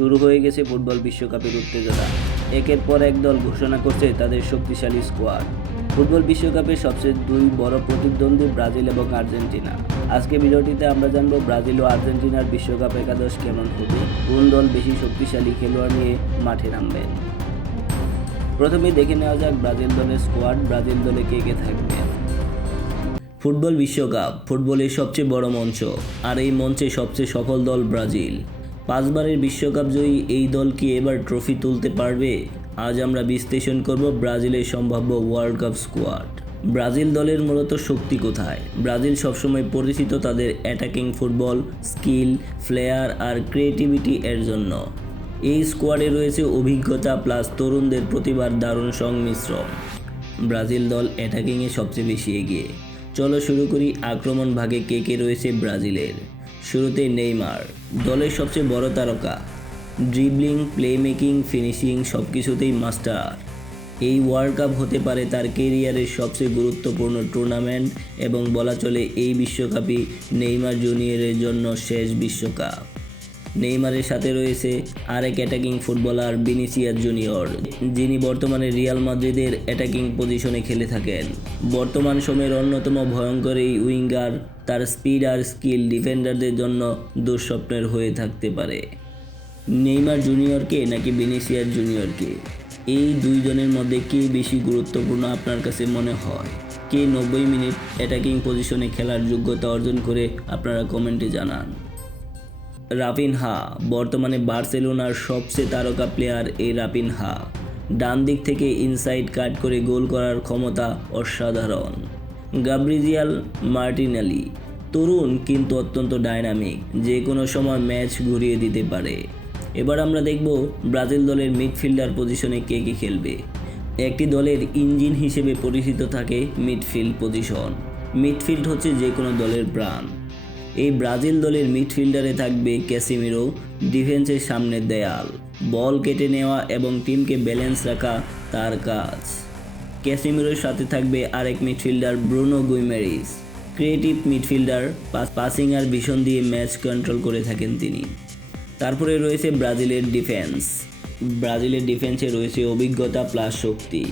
শুরু হয়ে গেছে ফুটবল বিশ্বকাপের উত্তেজনা। একের পর এক দল ঘোষণা করছে তাদের শক্তিশালী স্কোয়াড। ফুটবল বিশ্বকাপের সবচেয়ে দুই বড় প্রতিদ্বন্দ্বী ব্রাজিল এবং আর্জেন্টিনা। আজকে ভিডিওটিতে আমরা জানব ব্রাজিল ও আর্জেন্টিনার বিশ্বকাপ একাদশ কেমন হবে, কোন দল বেশি শক্তিশালী খেলোয়াড় নিয়ে মাঠে নামবেন। প্রথমে দেখে নেওয়া যাক ব্রাজিল দলের স্কোয়াড। ব্রাজিল দলে কে কে থাকবেন। ফুটবল বিশ্বকাপ ফুটবলের সবচেয়ে বড় মঞ্চ, আর এই মঞ্চে সবচেয়ে সফল দল ব্রাজিল। 5 বারের বিশ্বকাপ জয়ী এই দল কি এবার ট্রফি তুলতে পারবে? আজ আমরা বিশ্লেষণ করব ব্রাজিলের সম্ভাব্য ওয়ার্ল্ড কাপ স্কোয়াড। ব্রাজিল দলের মূলত শক্তি কোথায়? ব্রাজিল সবসময় পরিচিত তাদের অ্যাটাকিং ফুটবল, স্কিল, ফ্লেয়ার আর ক্রিয়েটিভিটি এর জন্য। এই স্কোয়াডে রয়েছে অভিজ্ঞতা প্লাস তরুণদের প্রতিভার দারুণ সংমিশ্রণ। ব্রাজিল দল অ্যাটাকিংয়ে সবচেয়ে বেশি এগিয়ে। চলো শুরু করি আক্রমণ ভাগে কে কে রয়েছে ব্রাজিলের। শুরুতে নেইমার, দলের সবচেয়ে বড় তারকা। ড্রিবলিং, প্লেমেকিং, ফিনিশিং সব কিছুতেই মাস্টার। এই ওয়ার্ল্ড কাপ হতে পারে তার কেরিয়ারের সবচেয়ে গুরুত্বপূর্ণ টুর্নামেন্ট এবং বলা চলে এই বিশ্বকাপই নেইমার জুনিয়রের জন্য শেষ বিশ্বকাপ। নেইমারের সাথে রয়েছে আরেক অ্যাটাকিং ফুটবলার ভিনিসিয়াস জুনিয়র, যিনি বর্তমানে রিয়াল মাদ্রিদের অ্যাটাকিং পজিশনে খেলে থাকেন। বর্তমান সময়ের অন্যতম ভয়ঙ্কর এই উইঙ্গার তার স্পিড আর স্কিল ডিফেন্ডারদের জন্য দুঃস্বপ্নের হয়ে থাকতে পারে। নেইমার জুনিয়রকে নাকি ভিনিসিয়াস জুনিয়রকে, এই দুইজনের মধ্যে কে বেশি গুরুত্বপূর্ণ আপনার কাছে মনে হয়? কে 90 মিনিট অ্যাটাকিং পজিশনে খেলার যোগ্যতা অর্জন করে আপনারা কমেন্টে জানান। রাফিনহা, বর্তমানে বার্সেলোনার সবচেয়ে তারকা প্লেয়ার এই রাফিনহা। ডান দিক থেকে ইনসাইড কাট করে গোল করার ক্ষমতা অসাধারণ। গাব্রিজিয়াল মার্টিনেলি, তরুণ কিন্তু অত্যন্ত ডাইনামিক, যে কোনো সময় ম্যাচ ঘুরিয়ে দিতে পারে। এবার আমরা দেখব ব্রাজিল দলের মিডফিল্ডার পজিশনে কে কে খেলবে। একটি দলের ইঞ্জিন হিসেবে পরিচিত থাকে মিডফিল্ড পজিশন। মিডফিল্ড হচ্ছে যে কোনো দলের প্রাণ। এই ব্রাজিল দলের মিডফিল্ডারে থাকবে ক্যাসিমিরো, ডিফেন্সের সামনে দেয়াল, বল কেটে নেওয়া এবং টিমকে ব্যালেন্স রাখা তার কাজ। ক্যাসিমিরোর সাথে থাকবে আরেক midfielder Bruno Guimarães, creative midfielder, passing আর ভিশন দিয়ে ম্যাচ কন্ট্রোল করে থাকেন তিনি। তারপরে রয়েছে ব্রাজিলের ডিফেন্স। ব্রাজিলের ডিফেন্সে রয়েছে অভিজ্ঞতা প্লাস শক্তি।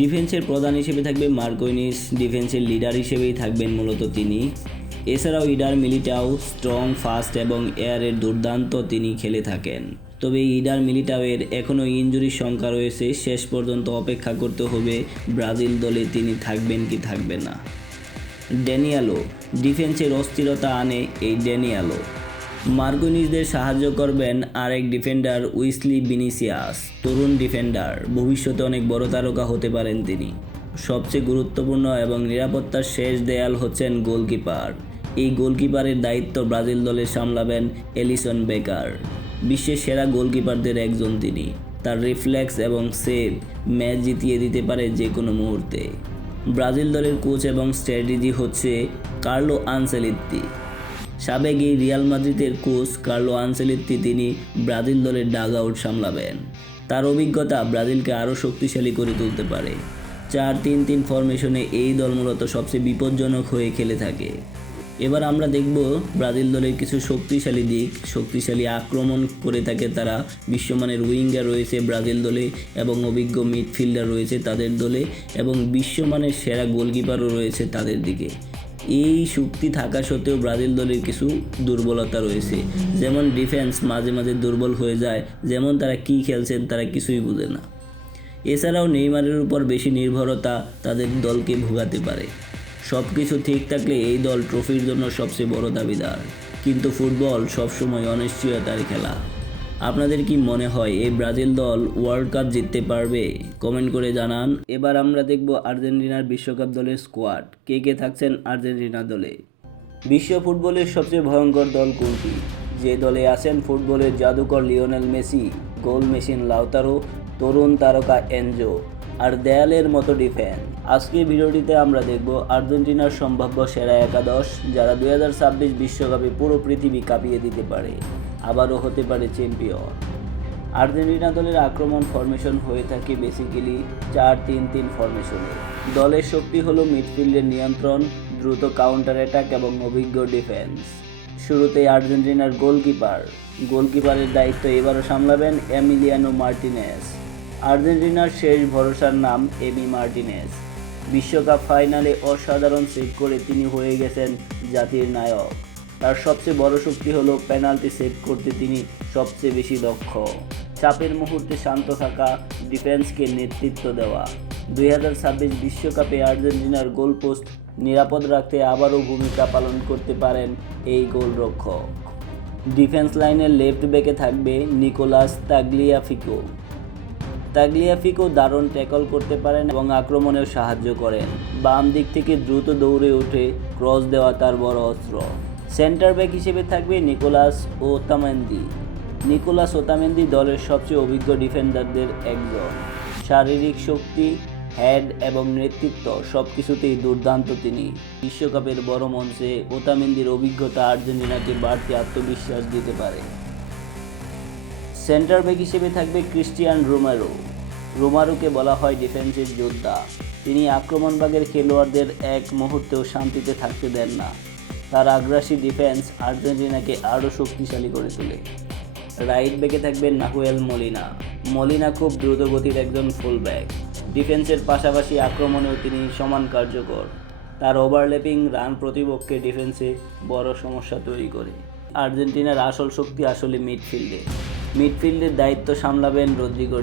ডিফেন্সের প্রধান হিসেবে থাকবে মার্কোইনিস, ডিফেন্সের লিডার হিসেবেই থাকবেন মূলত তিনি। এছাড়াও ইডার মিলিটাও স্ট্রং, ফাস্ট এবং এয়ারের দুর্দান্ত তিনি খেলে থাকেন। তবে ইডার মিলিটাওয়ের এখনও ইনজুরির সংখ্যা রয়েছে, শেষ পর্যন্ত অপেক্ষা করতে হবে ব্রাজিল দলে তিনি থাকবেন কি থাকবেন না। ড্যানিয়েলো, ডিফেন্সের অস্থিরতা আনে এই ড্যানিয়েলো। মার্কোইনিসদের সাহায্য করবেন আরেক ডিফেন্ডার উইসলি ভিনিসিয়াস, তরুণ ডিফেন্ডার, ভবিষ্যতে অনেক বড় তারকা হতে পারেন তিনি। সবচেয়ে গুরুত্বপূর্ণ এবং নিরাপত্তার শেষ দেয়াল হচ্ছেন গোলকিপার। এই গোলকিপারের দায়িত্ব ব্রাজিল দলে সামলাবেন এলিসন বেকার, বিশ্বের সেরা গোলকিপারদের একজন তিনি। তার রিফ্লেক্স এবং সেভ ম্যাচ জিতিয়ে দিতে পারে যে কোনো মুহূর্তে। ব্রাজিল দলের কোচ এবং স্ট্র্যাটেজি হচ্ছে কার্লো আনচেলত্তি। সাবেক এই রিয়াল মাদ্রিদের কোচ কার্লো আনচেলত্তি তিনি ব্রাজিল দলের ডাগ আউট সামলাবেন। তার অভিজ্ঞতা ব্রাজিলকে আরও শক্তিশালী করে তুলতে পারে। 4-3-3 ফরমেশনে এই দল মূলত সবচেয়ে বিপজ্জনক হয়ে খেলে থাকে। এবার আমরা দেখব ব্রাজিল দলের কিছু শক্তিশালী দিক। শক্তিশালী আক্রমণ করে থাকে তারা, বিশ্বমানের উইঙ্গার রয়েছে ব্রাজিল দলে এবং অভিজ্ঞ মিডফিল্ডার রয়েছে তাদের দলে এবং বিশ্বমানের সেরা গোলকিপারও রয়েছে তাদের দিকে। এই শক্তি থাকা সত্ত্বেও ব্রাজিল দলের কিছু দুর্বলতা রয়েছে, যেমন ডিফেন্স মাঝে মাঝে দুর্বল হয়ে যায়, যেমন তারা কী খেলছেন তারা কিছুই বোঝে না। এছাড়াও নেইমারের উপর বেশি নির্ভরতা তাদের দলকে ভোগাতে পারে। সব কিছু ঠিক থাকলে এই দল ট্রফির জন্য সবচেয়ে বড় দাবিদার, কিন্তু ফুটবল সবসময় অনিশ্চয়তার খেলা। আপনাদের কি মনে হয় এই ব্রাজিল দল ওয়ার্ল্ড কাপ জিততে পারবে? কমেন্ট করে জানান। এবার আমরা দেখব আর্জেন্টিনার বিশ্বকাপ দলের স্কোয়াড। কে কে থাকছেন আর্জেন্টিনা দলে। বিশ্ব ফুটবলের সবচেয়ে ভয়ঙ্কর দল কোনটি? যে দলে আছেন ফুটবলের জাদুকর Lionel Messi, goal machine Lautaro, তরুণ তারকা এনজো আর দেয়ালের মতো ডিফেন্স। আজকের ভিডিওটিতে আমরা দেখব আর্জেন্টিনার সম্ভাব্য সেরা একাদশ, যারা 2026 বিশ্বকাপে পুরো পৃথিবী কাঁপিয়ে দিতে পারে, আবারও হতে পারে চ্যাম্পিয়ন। আর্জেন্টিনা দলের আক্রমণ ফরমেশন হয়ে থাকে বেসিক্যালি 4-3-3 ফরমেশনে। দলের শক্তি হলো মিডফিল্ডের নিয়ন্ত্রণ, দ্রুত কাউন্টার অ্যাটাক এবং অভিজ্ঞ ডিফেন্স। শুরুতেই আর্জেন্টিনার গোলকিপারের দায়িত্ব এবারও সামলাবেন এমিলিয়ানো মার্টিনেজ। আর্জেন্টিনার শেষ ভরসার নাম এমি মার্টিনেজ। বিশ্বকাপ ফাইনালে অসাধারণ সেভ করে তিনি হয়ে গেছেন জাতির নায়ক। তার সবচেয়ে বড় শক্তি হলো পেনাল্টি সেভ করতে তিনি সবচেয়ে বেশি দক্ষ। চাপের মুহূর্তে শান্ত থাকা, ডিফেন্সকে নেতৃত্ব দেওয়া। 2026 বিশ্বকাপে আর্জেন্টিনার গোলপোস্ট নিরাপদ রাখতে আবারও ভূমিকা পালন করতে পারেন এই গোলরক্ষক। ডিফেন্স লাইনের লেফট ব্যাকে থাকবে নিকোলাস তাগলিয়াফিকো দারুণ ট্যাকল করতে পারেন এবং আক্রমণেও সাহায্য করেন। বাম দিক থেকে দ্রুত দৌড়ে উঠে ক্রস দেওয়া তার বড় অস্ত্র। সেন্টার ব্যাক হিসেবে থাকবে নিকোলাস ওতামেন্দি দলের সবচেয়ে অভিজ্ঞ ডিফেন্ডারদের একজন। শারীরিক শক্তি, হেড এবং নেতৃত্ব সব কিছুতেই দুর্দান্ত তিনি। বিশ্বকাপের বড় মঞ্চে ওতামেন্দির অভিজ্ঞতা আর্জেন্টিনাকে বাড়তি আত্মবিশ্বাস দিতে পারে। সেন্টার ব্যাক হিসেবে থাকবে ক্রিস্টিয়ান রোমারোকে বলা হয় ডিফেন্সের যোদ্ধা। তিনি আক্রমণভাগের খেলোয়াড়দের এক মুহূর্তেও শান্তিতে থাকতে দেন না। তার আগ্রাসী ডিফেন্স আর্জেন্টিনাকে আরও শক্তিশালী করে তোলে। রাইট ব্যাকে থাকবে নাহুয়েল মলিনা খুব দ্রুতগতির একজন ফুলব্যাক। ডিফেন্সের পাশাপাশি আক্রমণেও তিনি সমান কার্যকর। তার ওভারল্যাপিং রান প্রতিপক্ষের ডিফেন্সে বড় সমস্যা তৈরি করে। আর্জেন্টিনার আসল শক্তি আসলে মিডফিল্ডের দায়িত্ব সামলাবেন রদ্রিগো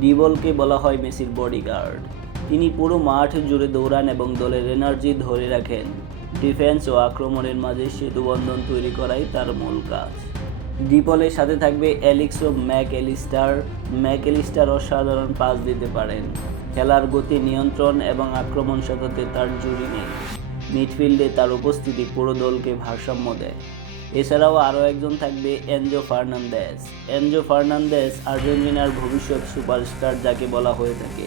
ডি পলকে বলা হয় মেসির বডিগার্ড। তিনি পুরো মাঠ জুড়ে দৌড়ান এবং দলের এনার্জি ধরে রাখেন। ডিফেন্স ও আক্রমণের মাঝে সেতুবন্ধন তৈরি করাই তার মূল কাজ। ডি পলের সাথে থাকবে অ্যালেক্সো ম্যাকঅ্যালিস্টার অসাধারণ পাস দিতে পারেন। খেলার গতি নিয়ন্ত্রণ এবং আক্রমণ সাথে তার জুড়ি নেই। মিডফিল্ডে তার উপস্থিতি পুরো দলকে ভারসাম্য দেয়। এছাড়াও আরও একজন থাকবে এনজো ফার্নান্দেজ আর্জেন্টিনার ভবিষ্যৎ সুপারস্টার যাকে বলা হয়ে থাকে।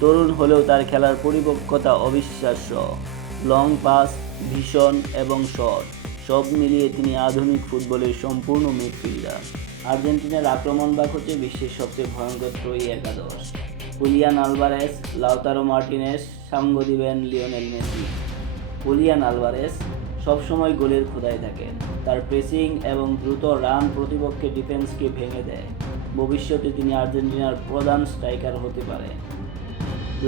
তরুণ হলেও তার খেলার পরিপক্কতা অবিশ্বাস্য। লং পাস, ভিশন এবং শট সব মিলিয়ে তিনি আধুনিক ফুটবলের সম্পূর্ণ মিডফিল্ডার। আর্জেন্টিনার আক্রমণভাগ হচ্ছে বিশ্বের সবচেয়ে ভয়ঙ্কর ত্রয়ী একাদশ। হুলিয়ান আলভারেজ, লাউতারো মার্টিনেজ, সঙ্গ দিবেন লিওনেল মেসি। হুলিয়ান আলভারেজ সবসময় গোলের খোঁজায় থাকেন। তার প্রেসিং এবং দ্রুত রান প্রতিপক্ষের ডিফেন্সকে ভেঙে দেয়। ভবিষ্যতে তিনি আর্জেন্টিনার প্রধান স্ট্রাইকার হতে পারেন।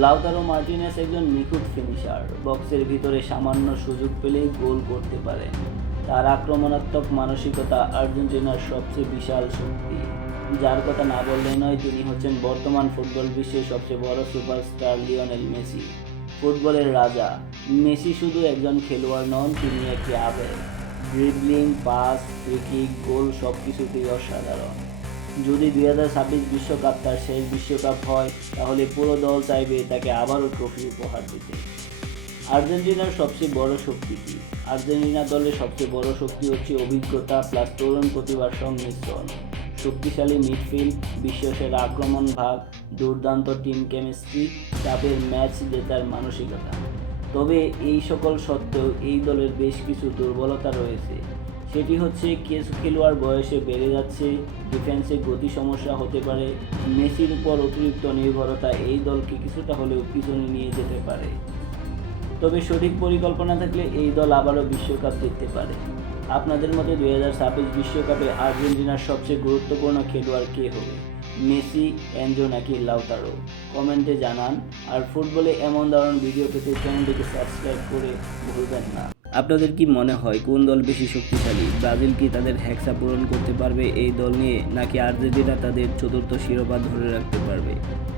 লাউতারো মার্টিনেজ একজন নিখুঁত ফিনিশার। বক্সের ভিতরে সামান্য সুযোগ পেলেই গোল করতে পারেন। তার আক্রমণাত্মক মানসিকতা আর্জেন্টিনার সবচেয়ে বিশাল শক্তি। যার কথা না বললে নয়, তিনি হচ্ছেন বর্তমান ফুটবল বিশ্বের সবচেয়ে বড় সুপারস্টার লিওনেল মেসি। ফুটবলের রাজা মেসি শুধু একজন খেলোয়াড় নন, তিনি একটি আবেগ। ড্রিবলিং, পাস, ফ্রি কিক, গোল সব কিছুতেই অসাধারণ। যদি 2026 বিশ্বকাপ তার শেষ বিশ্বকাপ হয়, তাহলে পুরো দল চাইবে তাকে আবারও ট্রফি উপহার দিতে। আর্জেন্টিনার সবচেয়ে বড় শক্তি কি? আর্জেন্টিনা দলের সবচেয়ে বড় শক্তি হচ্ছে অভিজ্ঞতা প্লাস তরুণ প্রতিভার সংমিশ্রণ। শক্তিশালী মিডফিল্ড, বিশ্বসেরা আক্রমণ ভাগ, দুর্দান্ত টিম কেমিস্ট্রি, চাপের ম্যাচ জেতার মানসিকতা। তবে এই সকল সত্ত্বেও এই দলের বেশ কিছু দুর্বলতা রয়েছে। সেটি হচ্ছে কিছু খেলোয়াড় বয়সে বেড়ে যাচ্ছে, ডিফেন্সে গতি সমস্যা হতে পারে। মেসির উপর অতিরিক্ত নির্ভরতা এই দলকে কিছুটা হলেও পিছনে নিয়ে যেতে পারে। তবে সঠিক পরিকল্পনা থাকলে এই দল আবারও বিশ্বকাপ জিততে পারে। আপনাদের মতে 2026 বিশ্বকাপে আর্জেন্টিনার সবচেয়ে গুরুত্বপূর্ণ খেলোয়াড় কে হবে? মেসি, এনজো নাকি লাউতারো? কমেন্টে জানান। আর ফুটবলে এমন ধরনের ভিডিও পেতে চ্যানেলটিকে সাবস্ক্রাইব করে ভুলবেন না। আপনাদের কি মনে হয় কোন দল বেশি শক্তিশালী? ব্রাজিল কি তাদের হেক্সা পূরণ করতে পারবে এই দল নিয়ে, নাকি আর্জেন্টিনা তাদের চতুর্থ শিরোপা ধরে রাখতে পারবে?